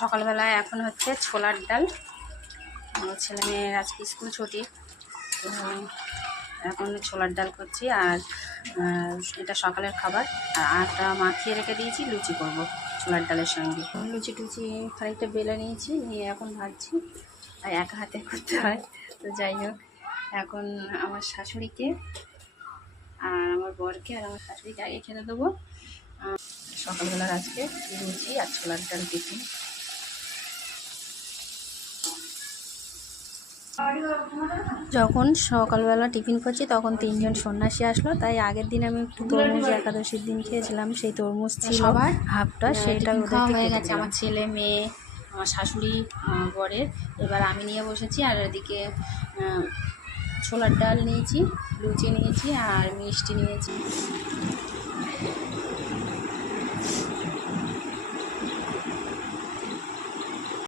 সকালবেলায় এখন হচ্ছে ছোলার ডাল। আমার ছেলে মেয়ের আজকে স্কুল ছুটি, তো এখন ছোলার ডাল করছি আর এটা সকালের খাবার। আর আটা মাখিয়ে রেখে দিয়েছি, লুচি করব ছোলার ডালের সঙ্গে। লুচি টুচি খানিকটা বেলে নিয়েছি, নিয়ে এখন ভাজছি। আর একা হাতে করতে হয়, তো যাই হোক। এখন আমার শাশুড়িকে আর আমার বরকে আর আমার শাশুড়িকে আগে খেতে দেবো। সকালবেলার আজকে লুচি আর ছোলার ডাল টিফিন। যখন সকালবেলা টিফিন করছি তখন তিনজন সন্ন্যাসী আসলো। তাই আগের দিন আমি একটু তরমুজ একাদশীর দিন খেয়েছিলাম। সেই তরমুজ ছিল সবার? হাফটা সেটা টিফিন খাওয়া হয়ে গেছে। আমার ছেলে মেয়ে আমার শাশুড়ি বরের। এবার আমি নিয়ে বসেছি আর এদিকে ছোলার ডাল নিয়েছি লুচি নিয়েছি আর মিষ্টি নিয়েছি।